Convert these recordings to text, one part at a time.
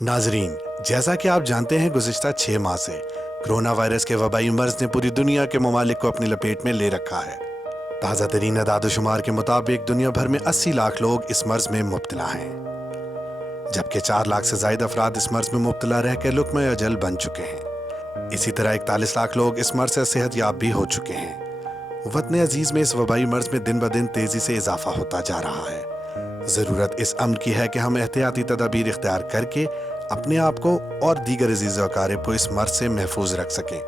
नाजरीन, जैसा कि आप जानते हैं गुज़िश्ता 6 माह से कोरोना वायरस के वबाई मर्ज ने पूरी दुनिया के ममालिक को अपनी लपेट में ले रखा है। ताज़ा तरीन अदाद-ओ-शुमार के मुताबिक दुनिया भर में 80 लाख लोग इस मर्ज में मुब्तला हैं, जबकि 4 लाख से ज़ायद अफराद इस मर्ज में मुब्तला रह कर लुक्म अजल बन चुके हैं। इसी तरह 41 लाख लोग इस मर्ज से सेहत याब भी हो चुके हैं। वतन अजीज़ में इस वबाई मर्ज में दिन ब दिन तेज़ी से इजाफा होता जा रहा है। ज़रूरत इस अमन की है कि हम एहतियाती तदाबीर इख्तियार करके अपने आप को और दीगर अजीज़ व अकारिब को इस मर्ज से महफूज रख सकें,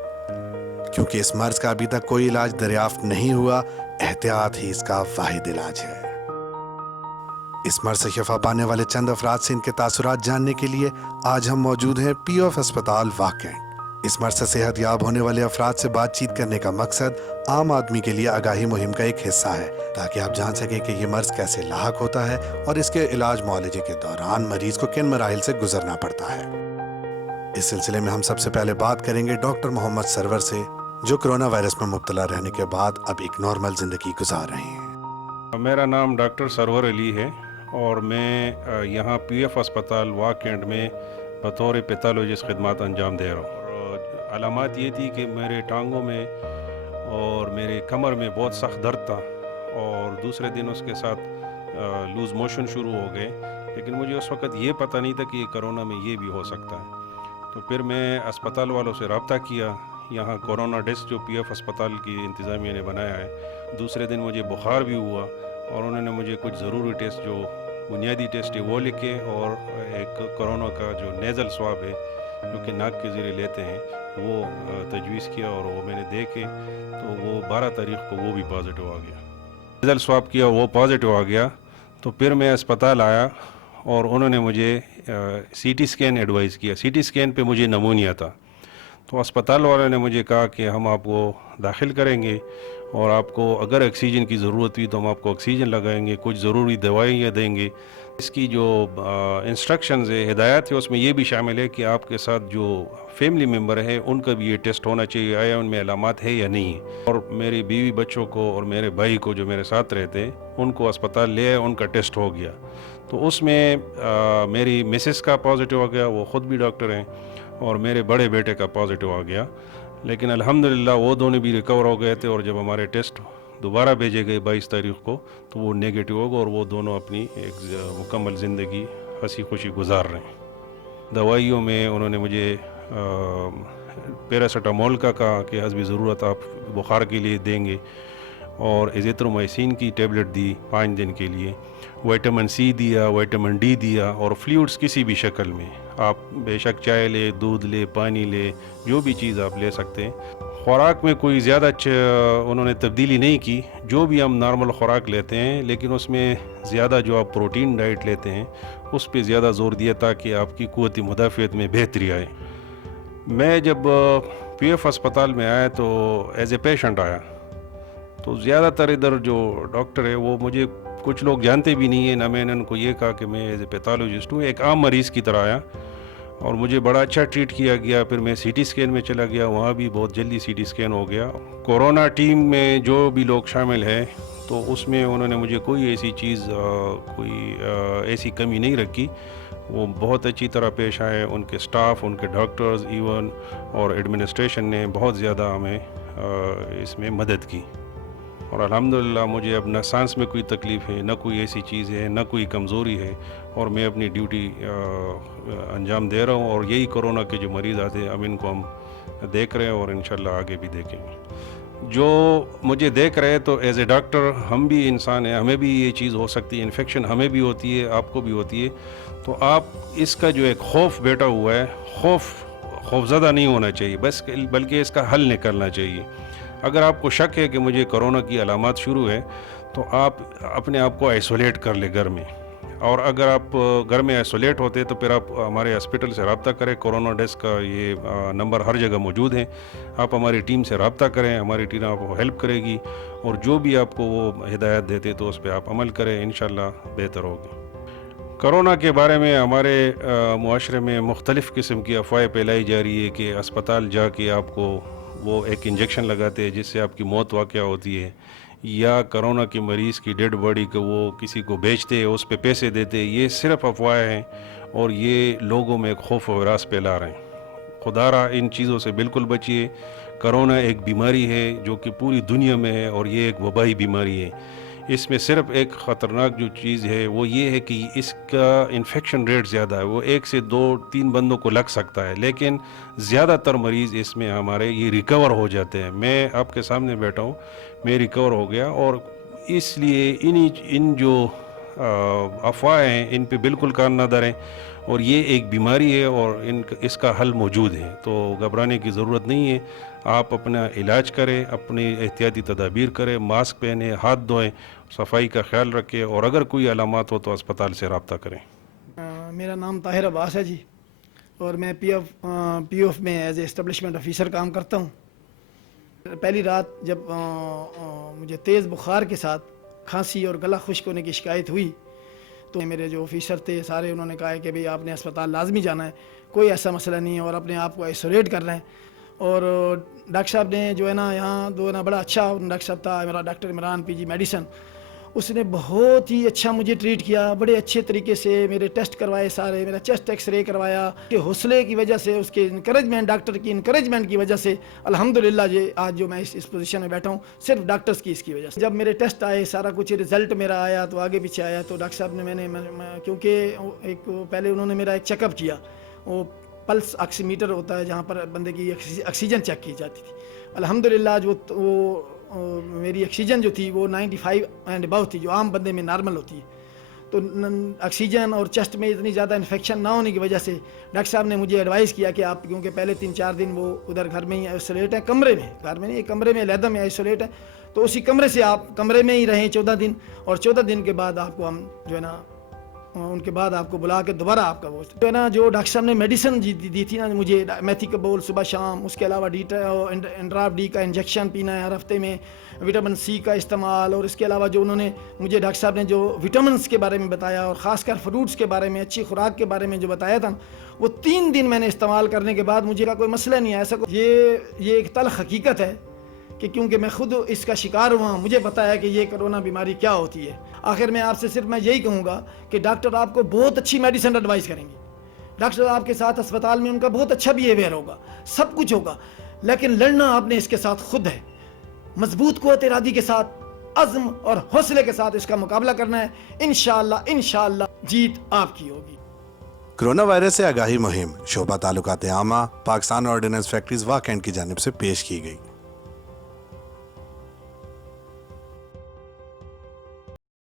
क्योंकि इस मर्ज का अभी तक कोई इलाज दरियाफ्त नहीं हुआ। एहतियात ही इसका वाहिद इलाज है। इस मर्ज से शिफा पाने वाले चंद अफराद से इनके तासुरात जानने के लिए आज हम मौजूद हैं पीओएफ अस्पताल वाकई। इस मर्ज से सेहत याब होने वाले अफराद से बातचीत करने का मकसद आम आदमी के लिए आगाही मुहिम का एक हिस्सा है, ताकि आप जान सकें कि ये मर्ज कैसे लाहक होता है और इसके इलाज मुआलजे के दौरान मरीज को किन मराहिल से गुजरना पड़ता है। इस सिलसिले में हम सबसे पहले बात करेंगे डॉक्टर मोहम्मद सरवर से, जो कोरोना वायरस में मुब्तला रहने के बाद अब एक नॉर्मल जिंदगी गुजार रहे हैं। मेरा नाम डॉक्टर सरवर अली है और मैं यहाँ पीएफ अस्पताल वाक कैंट में बतौर पैथोलॉजिस्ट खिदमत अंजाम दे रहा हूँ। अलामात ये थी कि मेरे टांगों में और मेरे कमर में बहुत सख्त दर्द था और दूसरे दिन उसके साथ लूज़ मोशन शुरू हो गए, लेकिन मुझे उस वक़्त ये पता नहीं था कि कोरोना में ये भी हो सकता है। तो फिर मैं अस्पताल वालों से रब्ता किया। यहाँ कोरोना डेस्क जो पीएफ अस्पताल की इंतज़ामिया ने बनाया है, दूसरे दिन मुझे बुखार भी हुआ और उन्होंने मुझे कुछ ज़रूरी टेस्ट जो बुनियादी टेस्ट है वो लिखे और एक कोरोना का जो नेज़ल स्वाब है जो कि नाक के ज़रिए लेते हैं वो तजवीज़ किया और वो मैंने देखे तो वो 12 तारीख़ को वो भी पॉजिटिव आ गया। नेज़ल स्वाब किया, वो पॉजिटिव आ गया। तो फिर मैं अस्पताल आया और उन्होंने मुझे सीटी स्कैन एडवाइस किया। सीटी स्कैन पे मुझे नमूनिया था, तो अस्पताल वालों ने मुझे कहा कि हम आपको दाखिल करेंगे और आपको अगर ऑक्सीजन की ज़रूरत हुई तो हम आपको ऑक्सीजन लगाएंगे, कुछ ज़रूरी दवाइयाँ देंगे। इसकी जो इंस्ट्रक्शंस है, हिदायत है, उसमें ये भी शामिल है कि आपके साथ जो फैमिली मेम्बर है उनका भी ये टेस्ट होना चाहिए, आया उनमें अलामात है या नहीं। और मेरी बीवी बच्चों को और मेरे भाई को जो मेरे साथ रहते हैं उनको अस्पताल ले आए, उनका टेस्ट हो गया। तो उसमें मेरी मिसेस का पॉजिटिव आ गया, वो ख़ुद भी डॉक्टर हैं, और मेरे बड़े बेटे का पॉजिटिव आ गया। लेकिन अल्हम्दुलिल्लाह वो दोनों भी रिकवर हो गए थे और जब हमारे टेस्ट दोबारा भेजे गए 22 तारीख़ को तो वो नेगेटिव हो गए और वो दोनों अपनी एक मुकम्मल ज़िंदगी हंसी खुशी गुजार रहे हैं। दवाइयों में उन्होंने मुझे पैरासीटामोल का कहा कि हस्बी ज़रूरत आप बुखार के लिए देंगे, और एज़िथ्रोमाइसिन की टेबलेट दी 5 दिन के लिए, विटामिन सी दिया, विटामिन डी दिया, और फ्लूइड्स किसी भी शक्ल में आप बेशक चाय ले, दूध ले, पानी ले, जो भी चीज़ आप ले सकते हैं। खुराक में कोई ज़्यादा उन्होंने तब्दीली नहीं की, जो भी हम नॉर्मल खुराक लेते हैं, लेकिन उसमें ज़्यादा जो आप प्रोटीन डाइट लेते हैं उस पर ज़्यादा ज़ोर दिया ताकि आपकी क़ुव्वत मुदाफ़ियत में बेहतरी आए। मैं जब पीएफ अस्पताल में आया तो एज ए पेशेंट आया, तो ज़्यादातर इधर जो डॉक्टर है वो मुझे कुछ लोग जानते भी नहीं है ना। मैंने उनको ये कहा कि मैं एज ए पैथोलॉजिस्ट हूँ, एक आम मरीज़ की तरह आया और मुझे बड़ा अच्छा ट्रीट किया गया। फिर मैं सीटी स्कैन में चला गया, वहाँ भी बहुत जल्दी सीटी स्कैन हो गया। कोरोना टीम में जो भी लोग शामिल हैं तो उसमें उन्होंने मुझे कोई ऐसी चीज़ कोई ऐसी कमी नहीं रखी। वो बहुत अच्छी तरह पेश आए, उनके स्टाफ, उनके डॉक्टर्स इवन और एडमिनिस्ट्रेशन ने बहुत ज़्यादा हमें इसमें मदद की। और अल्हम्दुलिल्लाह मुझे अब न सांस में कोई तकलीफ़ है, न कोई ऐसी चीज़ है, न कोई कमज़ोरी है, और मैं अपनी ड्यूटी अंजाम दे रहा हूँ। और यही कोरोना के जो मरीज़ आते हैं अब इनको हम देख रहे हैं और इंशाल्लाह आगे भी देखेंगे। जो मुझे देख रहे हैं तो एज ए डॉक्टर हम भी इंसान हैं, हमें भी ये चीज़ हो सकती है, इन्फेक्शन हमें भी होती है, आपको भी होती है। तो आप इसका जो एक खौफ बैठा हुआ है, खौफज़दा नहीं होना चाहिए, बस बल्कि इसका हल निकलना चाहिए। अगर आपको शक है कि मुझे कोरोना की अलामात शुरू है तो आप अपने आप को आइसोलेट कर ले घर में, और अगर आप घर में आइसोलेट होते तो फिर आप हमारे हॉस्पिटल से रब्ता करें। कोरोना डेस्क का ये नंबर हर जगह मौजूद है, आप हमारी टीम से रब्ता करें, हमारी टीम आपको हेल्प करेगी और जो भी आपको वो हिदायत देते तो उस पर आप अमल करें, इंशाल्लाह बेहतर होगा। कोरोना के बारे में हमारे मुआशरे में मुख्तलिफ़ किस्म की अफवाहें फैलाई जा रही है कि अस्पताल जाके आपको वो एक इंजेक्शन लगाते हैं जिससे आपकी मौत वाक़या होती है, या कोरोना के मरीज़ की डेड बॉडी को वो किसी को बेचते हैं, उस पे पैसे देते हैं। ये सिर्फ अफवाह हैं اور یہ لوگوں میں ایک خوف و ہراس پھیلا رہے ہیں. خدا را ان چیزوں سے بالکل بچیے. کرونا ایک بیماری ہے جو کہ پوری دنیا میں ہے اور یہ ایک وبائی بیماری ہے. اس میں صرف ایک خطرناک جو چیز ہے وہ یہ ہے کہ اس کا انفیکشن ریٹ زیادہ ہے. وہ 1 سے 2-3 بندوں کو لگ سکتا ہے، لیکن زیادہ تر مریض اس میں ہمارے یہ ریکور ہو جاتے ہیں. میں آپ کے سامنے بیٹھا ہوں، میں ریکور ہو گیا. اور اس لیے ان جو افواہیں ہیں ان پہ بالکل کان نہ دھریں. اور یہ ایک بیماری ہے اور اس کا حل موجود ہے، تو گھبرانے کی ضرورت نہیں ہے. آپ اپنا علاج کریں، اپنی احتیاطی تدابیر کریں، ماسک پہنیں، ہاتھ دھوئیں، صفائی کا خیال رکھیں، اور اگر کوئی علامات ہو تو اسپتال سے رابطہ کریں. میرا نام طاہر عباس ہے جی، اور میں پی ایف میں ایز اے اسٹیبلشمنٹ آفیسر کام کرتا ہوں. پہلی رات جب مجھے تیز بخار کے ساتھ کھانسی اور گلا خشک ہونے کی شکایت ہوئی تو میرے جو آفیسر تھے سارے انہوں نے کہا کہ بھئی آپ نے اسپتال لازمی جانا ہے، کوئی ایسا مسئلہ نہیں ہے، اور اپنے آپ کو آئسولیٹ کر رہے ہیں. اور ڈاکٹر صاحب نے جو ہے نا یہاں بڑا اچھا ڈاکٹر صاحب تھا میرا، ڈاکٹر عمران پی جی میڈیسن. اس نے بہت ہی اچھا مجھے ٹریٹ کیا، بڑے اچھے طریقے سے میرے ٹیسٹ کروائے، سارے میرا چیسٹ ایکس رے کروایا. کہ حوصلے کی وجہ سے، اس کے انکریجمنٹ، ڈاکٹر کی انکریجمنٹ کی وجہ سے الحمدللہ یہ آج جو میں اس پوزیشن میں بیٹھا ہوں صرف ڈاکٹرز کی اس کی وجہ سے. جب میرے ٹیسٹ آئے، سارا کچھ رزلٹ میرا آیا تو آگے پیچھے آیا تو ڈاکٹر صاحب نے کیونکہ پہلے انہوں نے میرا ایک چیک اپ کیا، وہ پلس آکسی میٹر ہوتا ہے جہاں پر بندے کی آکسیجن چیک کی جاتی تھی. الحمدللہ وہ میری آکسیجن جو تھی وہ 95 اینڈ ابو تھی، جو عام بندے میں نارمل ہوتی ہے. تو آکسیجن اور چیسٹ میں اتنی زیادہ انفیکشن نہ ہونے کی وجہ سے ڈاکٹر صاحب نے مجھے ایڈوائز کیا کہ آپ، کیونکہ پہلے 3-4 دن وہ ادھر گھر میں ہی آئسولیٹ ہیں، کمرے میں، گھر میں نہیں، کمرے میں علیحدہ میں آئسولیٹ ہیں، تو اسی کمرے سے آپ کمرے میں ہی رہیں 14 دن، اور 14 دن کے بعد آپ کو ہم جو ہے نا ان کے بعد آپ کو بلا کے دوبارہ آپ کا وہ جو ہے نا جو ڈاکٹر صاحب نے میڈیسن دی تھی نا مجھے، میتھیکبول صبح شام، اس کے علاوہ انڈراف ڈی کا انجیکشن پینا ہے ہر ہفتے میں، وٹامن سی کا استعمال، اور اس کے علاوہ جو انہوں نے مجھے ڈاکٹر صاحب نے جو وٹامنس کے بارے میں بتایا اور خاص کر فروٹس کے بارے میں، اچھی خوراک کے بارے میں جو بتایا تھا، وہ 3 دن میں نے استعمال کرنے کے بعد مجھے کوئی مسئلہ نہیں آیا. یہ ایک تلخ حقیقت ہے کہ کیونکہ میں خود اس کا شکار ہوا ہوں، مجھے پتا ہے کہ یہ کرونا بیماری کیا ہوتی ہے. آخر میں آپ سے صرف میں یہی کہوں گا کہ ڈاکٹر آپ کو بہت اچھی میڈیسن ایڈوائز کریں گے، ڈاکٹر آپ کے ساتھ اسپتال میں ان کا بہت اچھا بیہیویئر ہوگا، سب کچھ ہوگا، لیکن لڑنا آپ نے اس کے ساتھ خود ہے. مضبوط قوت ارادی کے ساتھ، عزم اور حوصلے کے ساتھ اس کا مقابلہ کرنا ہے. انشاءاللہ جیت آپ کی ہوگی. کرونا وائرس سے آگاہی مہم شعبہ تعلقات عامہ، پاکستان آرڈیننس فیکٹریز واقع کی جانب سے پیش کی گئی.